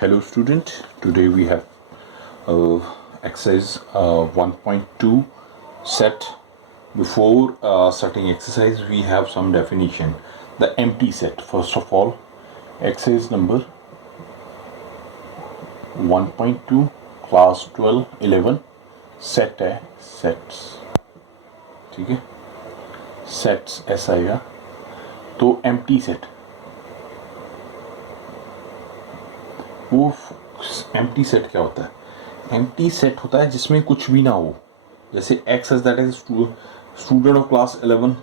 Hello student, today we have exercise 1.2 set. Before starting exercise we have some definition. The empty set, first of all, exercise number 1.2 class 12-11 set है, sets, ठीक है, sets ऐसा आएगा. तो empty set, वो empty set क्या होता है? एम्प्टी सेट होता है जिसमें कुछ भी ना हो. जैसे x as that is student of class 11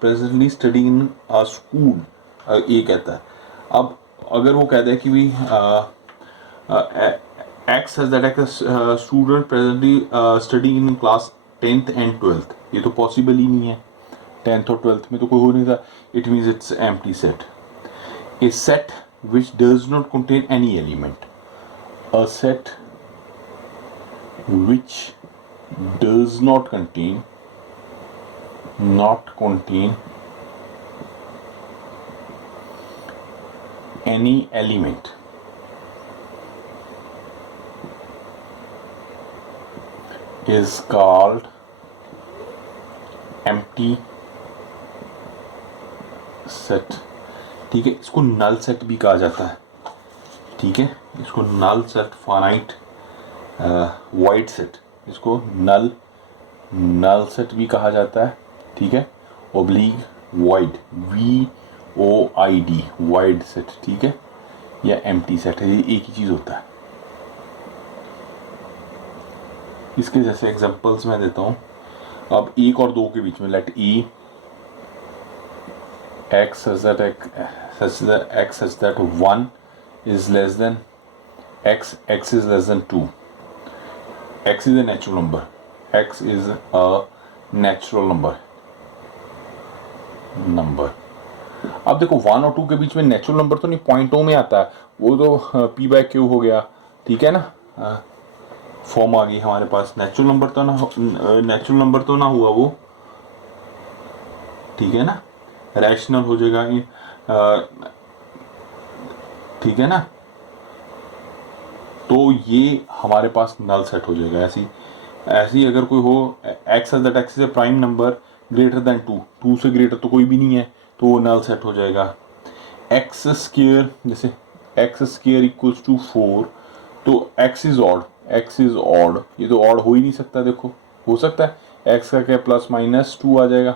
presently studying in a school, ये कहता है. अब अगर वो कहता है कि भी x as that is student presently studying in class 10th and 12th, ये तो पॉसिबल ही नहीं है. 10th और 12th में तो कोई हो नहीं था. It means it's empty set. A set which does not contain any element. A set which does not contain any element is called empty set. ठीक है, इसको नल सेट भी कहा जाता है. ठीक है, इसको null set, finite void set, इसको नल सेट भी कहा जाता है. ठीक है, oblique void, VOID, void set. ठीक है, या एम्प्टी सेट है, ये एक ही चीज़ होता है. इसके जैसे एग्जांपल्स मैं देता हूँ. अब 1 और 2 के बीच में late E x such that 1 is less than x is less than 2. X is a natural number. X is a natural number. अब देखो 1 और 2 के बीच में नेचुरल नंबर तो नहीं, पॉइंटों में आता है, वो तो p/q हो गया. ठीक है ना, फॉर्म आ गई हमारे पास. नेचुरल नंबर तो ना हुआ वो. ठीक है ना, रैशनल हो जाएगा ये. ठीक है ना, तो ये हमारे पास नल सेट हो जाएगा. ऐसी अगर कोई हो x as that x is a prime number greater than 2 से ग्रेटर तो कोई भी नहीं है, तो वो नल सेट हो जाएगा. x स्क्वायर, जैसे x स्क्वायर इक्वल्स टू 4, तो x इज ऑड, ये तो ऑड हो ही नहीं सकता. देखो, हो सकता है x का क्या प्लस माइनस 2 आ जाएगा,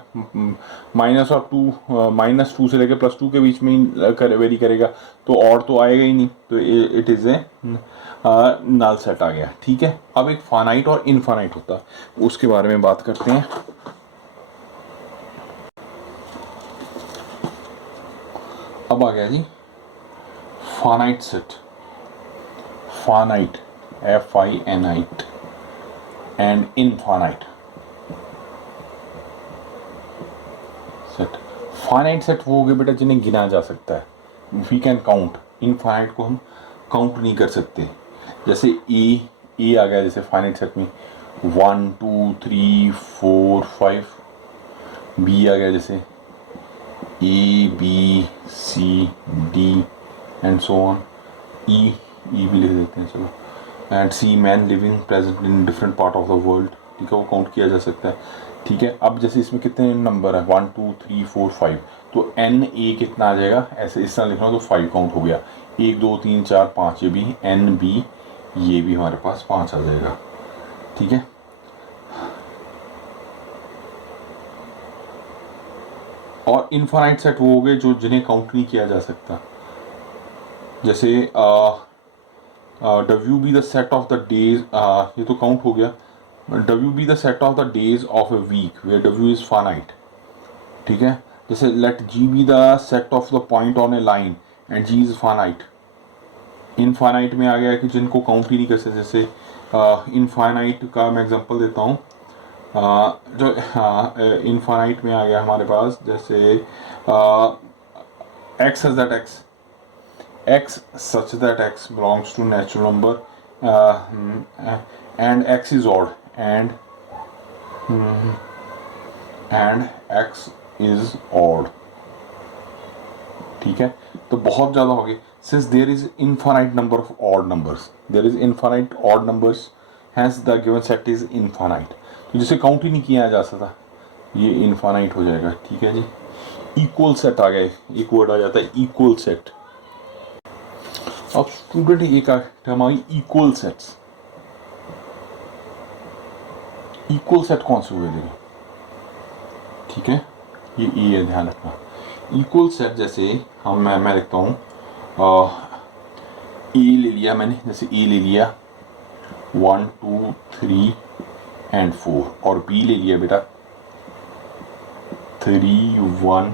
माइनस और 2, माइनस 2 से लेकर प्लस 2 के बीच में ही वेरी करेगा, तो ऑड तो आएगा ही नहीं. तो it is a null set आ गया. ठीक है, अब एक फाइनाइट और इनफाइनाइट होता है, उसके बारे में बात करते हैं. अब आ गया जी finite set. Finite FINIT and infinite set. Finite set वो हो गए बेटा जिन्हें गिना जा सकता है, वी कैन काउंट. इनफाइनाइट को हम काउंट नहीं कर सकते. जैसे ए आ गया, जैसे फाइनाइट सेट में 1 2 3 4 5. बी आ गया, जैसे ABCD and so on. E भी लिख देते हैं, चलो. And C man living present in different part of the world. ठीक है, वो काउंट किया जा सकता है. ठीक है, अब जैसे इसमें कितने नंबर है, 1 2 3 4 5, तो NA कितना आ जाएगा, ऐसे इस तरह लिखना, तो 5 काउंट हो गया. 1 2 3 4 5, ये भी NB, ये भी हमारे पास 5 आ जाएगा. ठीक है, और इनफाइनाइट सेट वो हो गए जो जिन्हें काउंट नहीं किया जा सकता. जैसे W be the set of the days, ये तो काउंट हो गया. W be the set of the days of a week where W is finite. ठीक है, जैसे let G be the set of the point on a line and G is finite. Infinite में आ गया कि जिनको count ही नहीं कर सकते. जैसे इनफाइनाइट का मैं एग्जांपल देता हूँ. जो इनफाइनाइट में आ गया हमारे पास, जैसे x such that x belongs to natural number, and x is odd, and x is odd. ठीक है, तो बहुत ज़्यादा हो गए। Since there is infinite number of odd numbers, there is infinite odd numbers, hence the given set is infinite, तो जिसे count ही नहीं किया जा सकता, ये इनफाइनाइट हो जाएगा। ठीक है जी, इक्वल सेट आ गए, एक वर्ड आ जाता है इक्वल सेट। अब स्टूडेंट एक टर्म आ गई इक्वल सेट्स। इक्वल सेट कौन से हुए देखिए, ठीक है, ये ध्यान रखना। इक्वल सेट जैसे हम मैं लिखता हूँ ए ले लिया मैंने, जैसे ए ले लिया 1 2 3 एंड 4, और बी ले लिया बेटा 3 1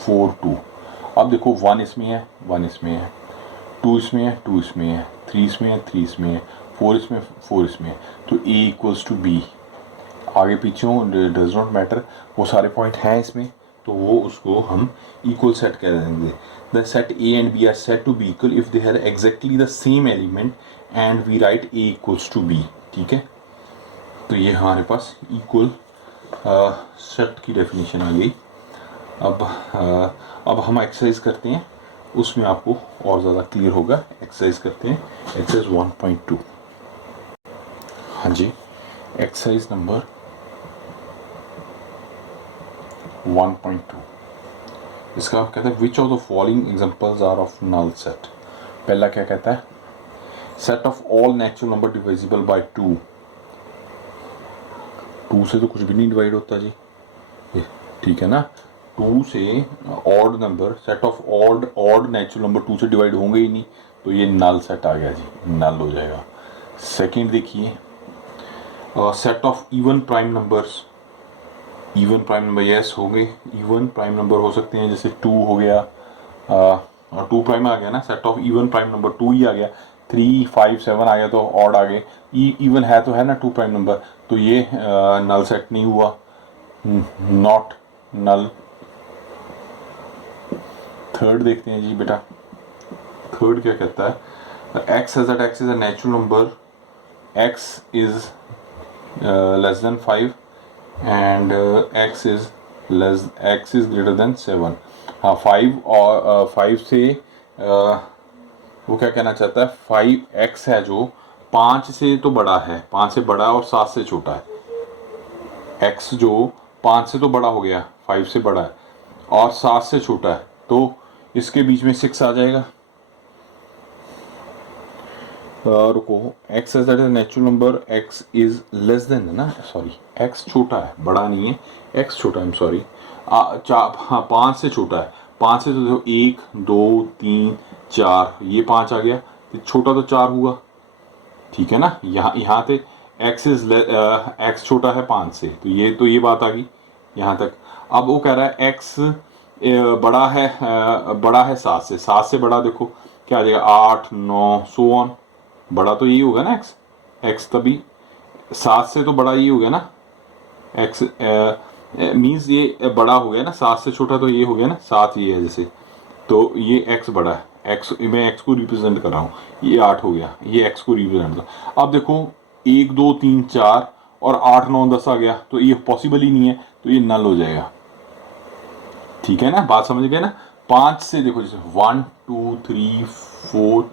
4 2। अब देखो 1 इसमें है, 1 इसमें है, 2 इसमें है, 2 इसमें है, 3 इसमें है, 3 इसमें है, 4 इसमें, 4 इसमें है, तो ए इक्वल्स टू बी। आगे पीछे डज नॉट मैटर, वो सारे पॉइंट हैं इसमें, तो वो उसको हम इक्वल सेट कह देंगे। The set A and B are set to B equal if they have exactly the same element and we write A equals to B. ठीक है, तो ये हमारे पास इक्वल सेट की डेफिनेशन आ गई। अब हम एक्सरसाइज करते हैं, उसमें आपको और ज़्यादा क्लियर होगा। एक्सरसाइज करते हैं, एक्सरसाइज 1.2। हाँ जी, एक्सरसाइज नंबर 1.2, इसका कहता है which of the following examples are of null set. पहला क्या कहता है, set of all natural number divisible by 2। 2 से तो कुछ भी नहीं डिवाइड होता जी, ठीक है ना। 2 से odd number, set of odd natural number 2 से डिवाइड होंगे ही नहीं, तो ये नल सेट आ गया जी, नल हो जाएगा। सेकंड देखिए, set of even prime numbers. Even prime number yes होंगे, इवन प्राइम नंबर हो सकते हैं, जैसे 2 हो गया, और 2 प्राइम आ गया ना, set of even prime number 2 ही आ गया। 3 5 7 आ गया तो ऑड आ गए, इवन है तो है ना 2 प्राइम नंबर, तो ये नल सेट नहीं हुआ, नॉट नल। थर्ड देखते हैं जी बेटा, थर्ड क्या कहता है, x has that x is a natural number, x is less than 5 and x is greater than 7। हाँ 5 और 5 से वो क्या कहना चाहता है, 5x है जो 5 से तो बड़ा है, 5 से बड़ा और 7 से छोटा है। x जो 5 से तो बड़ा हो गया, 5 से बड़ा है और 7 से छोटा है, तो इसके बीच में 6 आ जाएगा। रुको, x as that is natural number, x is less than है ना, सॉरी x छोटा है, बड़ा नहीं है, x छोटा है, सॉरी। हाँ 5 से छोटा है, 5 से तो देखो 1 2 3 4, ये 5 आ गया, तो छोटा तो 4 हुआ, ठीक है ना। यहाँ पे x छोटा है 5 से, तो ये बात आ गई यहाँ तक। अब वो कह रहा है x बड़ा है 7 से, 7 से बड़ा देखो क्या आ जाएगा, 8 9 सो ऑन, बड़ा तो यही होगा ना x तभी 7 से तो बड़ा यही हो गया ना, x मीन्स ये बड़ा हो गया ना, 7 से छोटा तो ये हो गया ना, 7 ये है जैसे, तो ये x बड़ा है, x मैं x को रिप्रेजेंट कर रहा हूँ, ये 8 हो गया, ये x को रिप्रेजेंट कर। अब देखो 1 2 3 4 और 8 9 10 आ गया, तो ये पॉसिबल ही नहीं है, तो ये नल हो जाएगा, ठीक है ना, बात समझ गए ना। 5 से देखो जैसे 1 2 3 4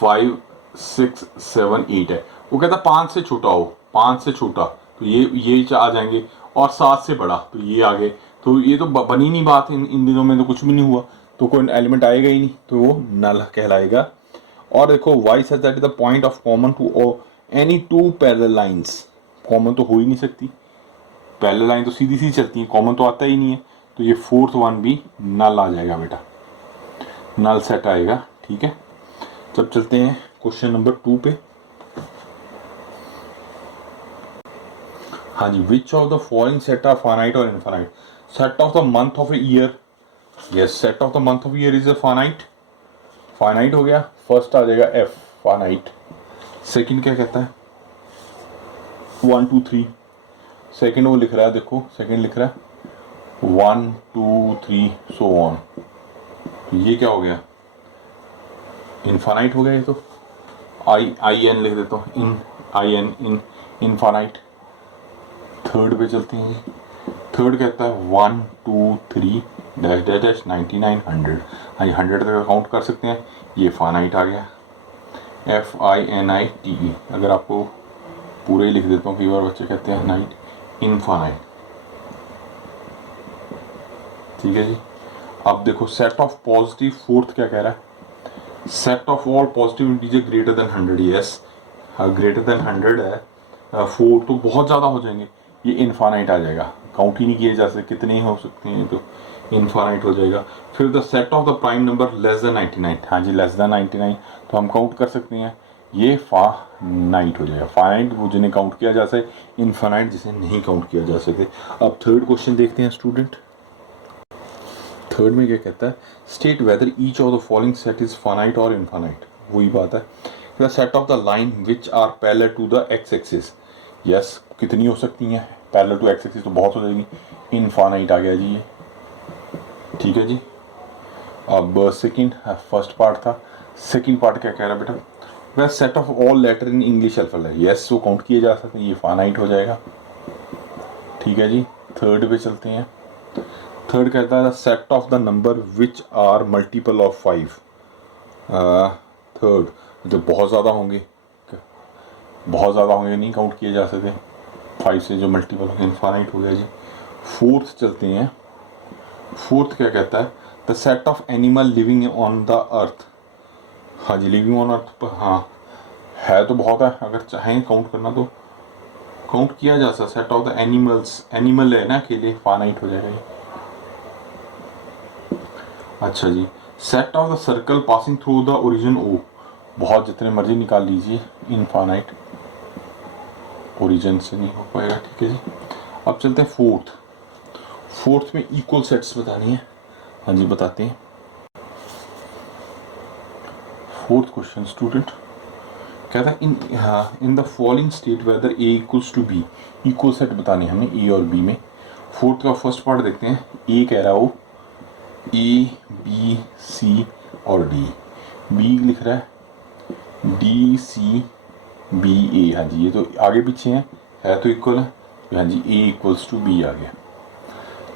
5 6 7 8 है, वो कहता 5 से छोटा हो, 5 से छोटा, तो ये आ जाएंगे, और 7 से बड़ा, तो ये आ गए, तो ये तो बनी नहीं बात, इन दिनों में तो कुछ भी नहीं हुआ, तो कोई एलिमेंट आएगा ही नहीं, तो वो नल कहलाएगा। और देखो y such that is the point of common to any two parallel lines. Common तो हो ही नहीं सकती, पैरेलल लाइन तो सीधी सी चलती है, कॉमन तो आता ही नहीं है, तो ये फोर्थ वन भी नल आ जाएगा बेटा, नल सेट आएगा, ठीक है। जब चलते हैं क्वेश्चन नंबर 2 पे। हाँ जी, which of the following set are finite और infinite. Set of the month of a year, yes set of the month of year is a finite, finite हो गया, फर्स्ट आ जाएगा एफ फाइनाइट। सेकंड क्या कहता है 1 2 3, सेकंड वो लिख रहा है, देखो सेकंड लिख रहा है 1 2 3 सो ऑन, ये क्या हो गया, इनफाइनाइट हो गया, ये तो आई एन लिख देता हूँ, in I N in infinite. Third पे चलते हैं, थर्ड कहता है 1 2 3 डैश डैश डैश 99 100। हाँ ये 100 तक काउंट कर सकते हैं। ये फाइनाइट आ गया, FINITE। अगर आपको पूरे ही लिख देता हूँ, कई बार बच्चे कहते हैं नाइट, इनफाइनाइट। ठीक है जी। अब देखो सेट ऑफ पॉजिटिव, फोर्थ क्या कह रहा है, set of all positive integer greater than 100। Yes, greater than 100 है, 4 तो बहुत ज़्यादा हो जाएंगे, ये इनफाइनाइट आ जाएगा, काउंट ही नहीं किए जा सकते, कितने हो सकते हैं, तो इनफाइनाइट हो जाएगा। फिर the set of the prime number less than 99, हाँ जी लेस देन 99, तो हम काउंट कर सकते हैं, ये फाइनाइट हो जाएगा। फाइनाइट वो जिन्हें काउंट किया जा सके, इनफाइनाइट जिसे नहीं काउंट किया जा सके। अब थर्ड क्वेश्चन देखते हैं स्टूडेंट। थर्ड में क्या कहता है, state whether each of the following set is finite और इनफाइनाइट। वही बात है, the set of the line which are parallel to the X axis. Yes, कितनी हो सकती हैं पैरेलल टू एक्स एक्सिस, तो बहुत हो जाएगी, इनफाइनाइट आ गया जी ये। ठीक है जी। अब सेकंड, फर्स्ट पार्ट था, सेकंड पार्ट क्या कह रहा है बेटा, वह set of all letter in English alphabet. Yes, वो काउंट किए जा सकते हैं, ये फाइनाइट हो जाएगा। ठीक है जी। थर्ड पे चलते हैं। थर्ड कहता है set of the number which are multiple of 5। Third, जो बहुत ज़्यादा होंगे, बहुत ज़्यादा होंगे, नहीं काउंट किए जा सकते, 5 से जो मल्टीपल होंगे, इनफाइनाइट हो गया जी। फोर्थ चलते हैं। फोर्थ क्या कहता है, the set of animal living on the earth. हाँ जी, लिविंग ऑन अर्थ, हाँ है तो बहुत है, अगर चाहें काउंट करना तो काउंट किया जा सकता। Set of the animals, animal है ना अकेले, फाइनाइट हो जाएगा ये। अच्छा जी, set of the circle passing through the origin O. बहुत जितने मर्जी निकाल लीजिए, इनफाइनाइट, ओरिजिन से नहीं हो पाएगा। ठीक है जी। अब चलते हैं फोर्थ। फोर्थ में इक्वल सेट्स बतानी है। हाँ जी बताते हैं। फोर्थ क्वेश्चन स्टूडेंट कहता है in the following state whether A equals to B. Equal set बताने हैं हमें ए और बी में। फोर्थ का फर्स्ट पार्ट देखते हैं। ए कह रहा हो ए बी सी और डी, बी लिख रहा है डी सी बी ए। हाँ जी, ये तो आगे पीछे है तो इक्वल है, हाँ जी ए इक्वल्स टू बी आ गया।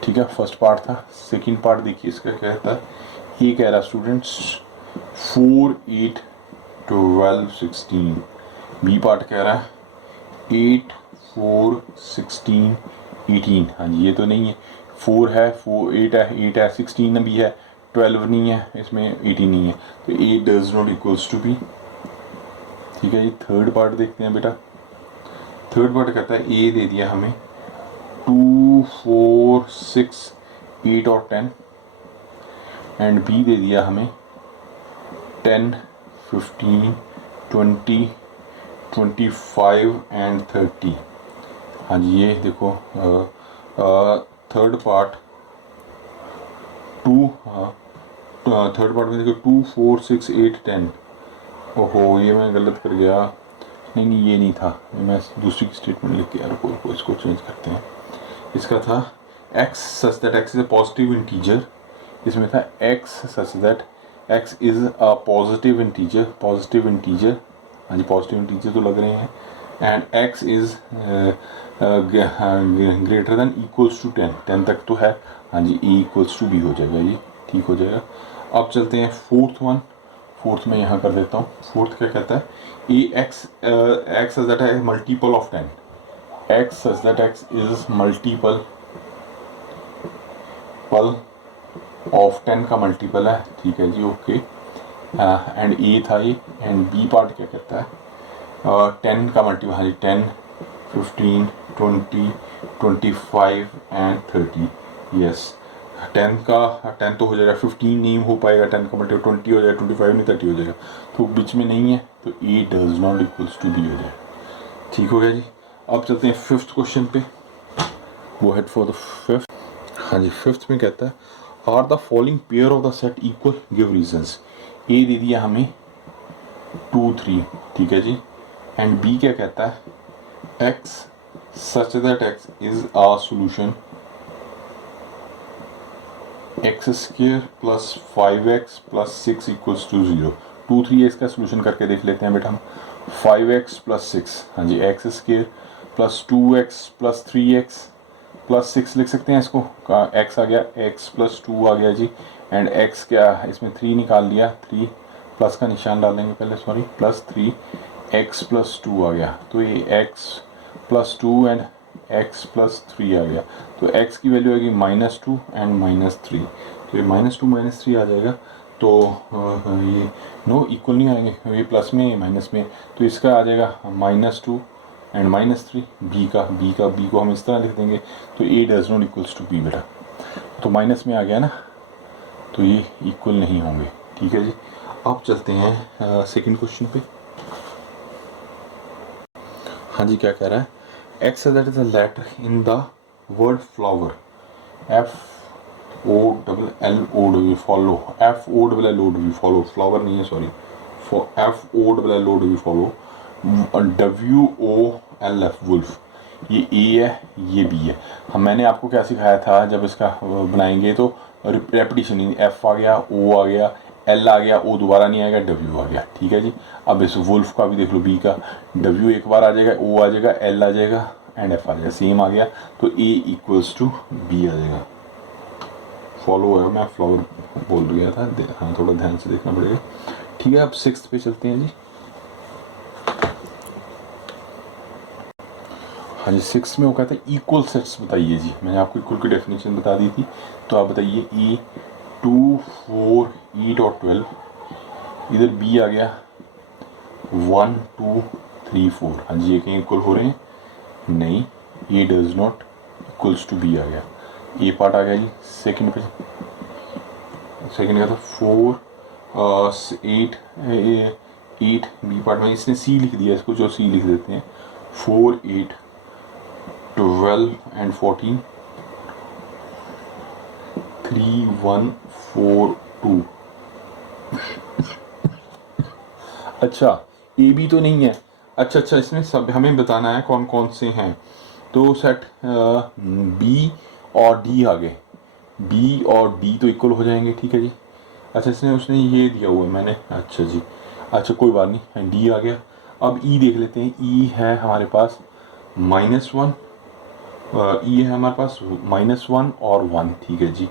ठीक है, फर्स्ट पार्ट था। सेकंड पार्ट देखिए इसका क्या कहता है। ए कह रहा स्टूडेंट्स 4 8 12 16। बी पार्ट कह रहा है 8 4 16 18। हाँ जी, ये तो नहीं है, 4 है, 4 8 है, 8 है, 16 भी है, 12 नहीं है, इसमें 18 नहीं है, तो A does not equals to B. ठीक है जी। थर्ड पार्ट देखते हैं बेटा। थर्ड पार्ट कहता है ए दे दिया हमें 2 4 6 8 और 10, एंड बी दे दिया हमें 10 15 20 25 एंड 30। हाँ जी, ये देखो थर्ड पार्ट 2, हाँ थर्ड पार्ट में देखो 2 4 6 8 10। ओहो, ये मैं गलत कर गया, नहीं ये नहीं था, मैं दूसरी की स्टेटमेंट लिख के रुको इसको चेंज करते हैं। इसका था x such that x is a positive integer, इसमें था x such that x is a positive integer, positive integer. हाँ जी, पॉजिटिव इंटीजर तो लग रहे हैं, and x is greater than equals to 10, 10 तक तो है। हाँ जी, e इक्वल्स टू b हो जाएगा, ये ठीक हो जाएगा। अब चलते हैं फोर्थ वन। फोर्थ में यहाँ कर देता हूँ। फोर्थ क्या कहता है, ए एक्स सच दैट है multiple of 10, x such that x is multiple of 10 का मल्टीपल है। ठीक है जी, ओके। एंड ए था ये, एंड बी पार्ट क्या कहता है 10 का मल्टीपल। हाँ जी, 10 15 20 25 एंड 30। यस, 10 तो हो जाएगा, 15 नहीं हो पाएगा, 10 का मल्टीपल 20 हो जाएगा, 25 नहीं 30 हो जाएगा, तो बीच में नहीं है, तो A does not equals to B हो जाएगा। ठीक हो गया जी। अब चलते हैं फिफ्थ क्वेश्चन पे, वो हेड फॉर द फिफ्थ। हाँ जी, फिफ्थ में कहता है are the following pair of the set equal, give reasons. A दे दिया हमें 2 3, ठीक है जी, एंड बी क्या कहता है X such that X is a solution X square plus 5x plus 6 equals to 0। 2 3 इसका सोल्यूशन करके देख लेते हैं बेटा हम। 5x प्लस 6, हाँ जी, x square plus 2x plus 3x +6 लिख सकते हैं इसको, x आ गया, x + 2 आ गया जी, एंड x क्या इसमें 3 निकाल लिया, 3 प्लस का निशान डालेंगे पहले, सॉरी, +3 x + 2 आ गया, तो ये x + 2 एंड x + 3 आ गया, तो x की वैल्यू आएगी -2 एंड -3, तो ये -2 -3 आ जाएगा। तो ये नो इक्वल नहीं आएंगे, ये प्लस में ये माइनस में, तो इसका आ जाएगा -2 एंड -3, b को हम इस तरह लिख देंगे, तो a does not equals to b बेटा, तो माइनस में आ गया ना, तो ये इक्वल नहीं होंगे, ठीक है जी। अब चलते हैं सेकंड क्वेश्चन पे। हाँ जी, क्या कह रहा है, x that is a letter in the word flower, FOLLOW follow, FOLLOW follow, flower नहीं है sorry, FOLLOW follow, WOLF wolf, ये A है, ये B है। मैंने आपको क्या सिखाया था, जब इसका बनाएंगे तो रेपिटेशन नहीं, F आ गया, O आ गया, L आ गया, O दोबारा नहीं आएगा, W आ गया, ठीक है जी। अब इस वुल्फ का भी देख लो, B का W एक बार आ जाएगा, O आ जाएगा, L आ जाएगा एंड F आ जाएगा, सेम आ गया, तो A इक्वल्स टू B आ जाएगा। फॉलो है, मैं फ्लावर बोल गया था, हाँ थोड़ा ध्यान से देखना पड़ेगा, ठीक है। अब 6th पे चलते हैं जी। हाँ जी, 6 में वो कहते हैं इक्वल सेट्स बताइए जी, मैंने आपको इक्वल की डेफिनेशन बता दी थी, तो आप बताइए E 2 4 8 और 12, इधर B आ गया 1 2 3 4, हाँ जी, ये कहीं इक्वल हो रहे हैं, नहीं, A does not equals to B आ गया, ए पार्ट आ गया जी। सेकंड पे, सेकंड का था 4 8 8, बी पार्ट में इसने सी लिख दिया, इसको जो सी लिख देते हैं, 4 8 12 एंड 14 3 1 4 2। अच्छा, ए बी तो नहीं है, अच्छा, इसमें सब हमें बताना है कौन कौन से हैं, तो सेट बी और डी आ गए, बी और डी तो इक्वल हो जाएंगे, ठीक है जी। अच्छा, उसने ये दिया हुआ है मैंने, अच्छा जी, अच्छा कोई बात नहीं, डी आ गया। अब ई देख लेते हैं, ई है हमारे पास -1, ई है हमारे पास -1 और 1, ठीक है जी,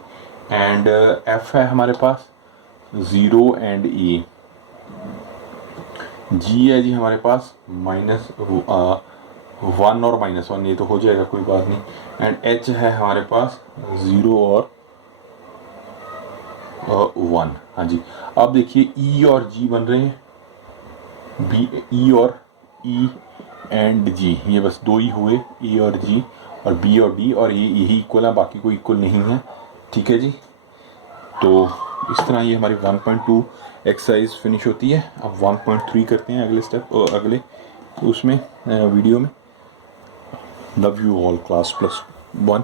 एंड एफ है हमारे पास 0 एंड ए, जी है जी हमारे पास -1 और -1, ये तो हो जाएगा, कोई बात नहीं, एंड एच है हमारे पास 0 और 1, हाँ जी। अब देखिए ई और जी बन रहे हैं, बी ई और ई एंड जी, ये बस दो ही हुए, ई और जी, और बी और डी, और ये यही इक्वल है, बाकी कोई इक्वल नहीं है, ठीक है जी। तो इस तरह ये हमारी 1.2 एक्सरसाइज फिनिश होती है। अब 1.3 करते हैं अगले स्टेप, अगले उसमें वीडियो में। Love you all class +1।